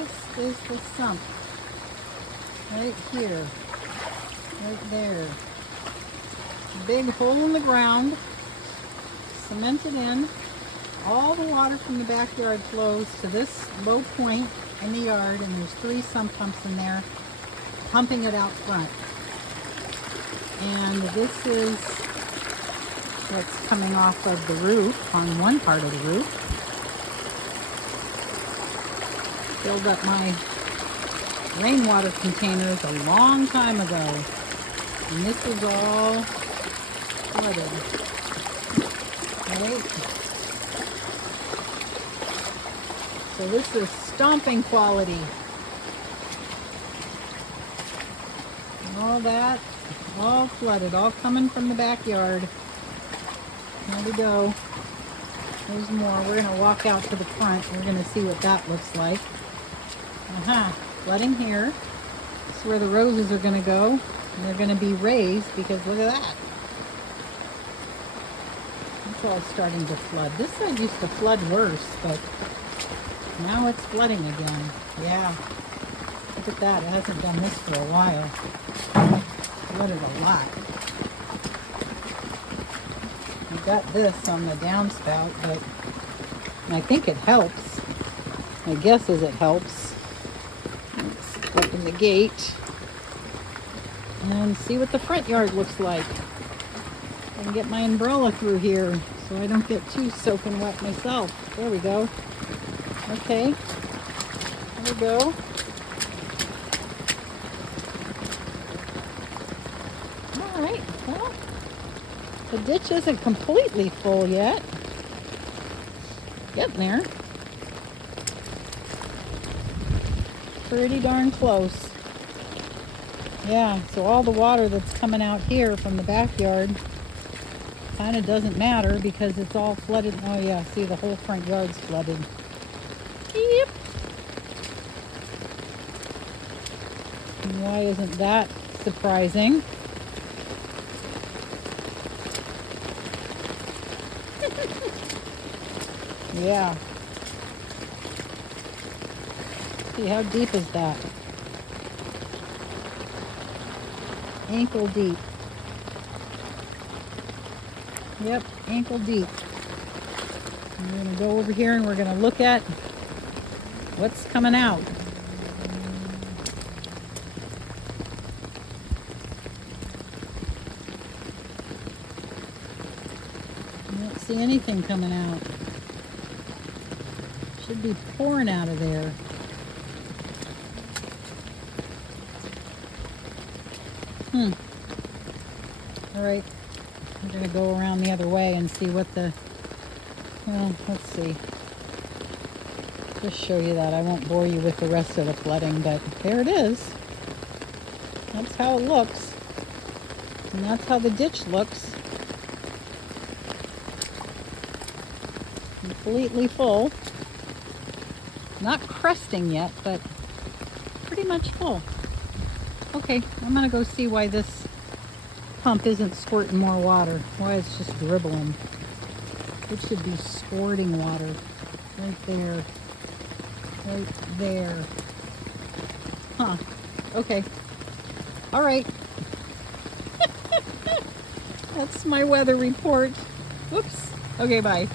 This is the sump. Right here. Right there. Big hole in the ground. Cemented in. All the water from the backyard flows to this low point in the yard, and there's 3 sump pumps in there pumping it out front. And this is what's coming off of the roof, on one part of the roof. Filled up my rainwater containers a long time ago, and this is all flooded. Right? So this is stomping quality. All that, all flooded, all coming from the backyard. There we go. There's more. We're going to walk out to the front. We're going to see what that looks like. Flooding here. This is where the roses are going to go. And they're going to be raised because look at that. It's all starting to flood. This side used to flood worse, but now it's flooding again. Yeah. Look at that. It hasn't done this for a while. Flooded a lot. We got this on the downspout, but I think it helps. My guess is it helps. Let's open the gate and see what the front yard looks like. I can get my umbrella through here so I don't get too soaking wet myself. There we go. Okay. There we go. All right. Well, the ditch isn't completely full yet. Getting there. Pretty darn close. Yeah, so all the water that's coming out here from the backyard kind of doesn't matter because it's all flooded. Oh yeah, see, the whole front yard's flooded. Yep. And why isn't that surprising? Yeah. See, how deep is that? Ankle deep. Yep, ankle deep. And we're going to go over here and we're going to look at what's coming out. I don't see anything coming out. Should be pouring out of there. All right, I'm going to go around the other way and see what the, well, let's see. Just show you that. I won't bore you with the rest of the flooding, but there it is. That's how it looks. And that's how the ditch looks. Completely full. Not cresting yet, but pretty much full. Okay, I'm going to go see why this pump isn't squirting more water. Why it's just dribbling. It should be squirting water. Right there. Right there. Huh. Okay. All right. That's my weather report. Whoops. Okay, bye.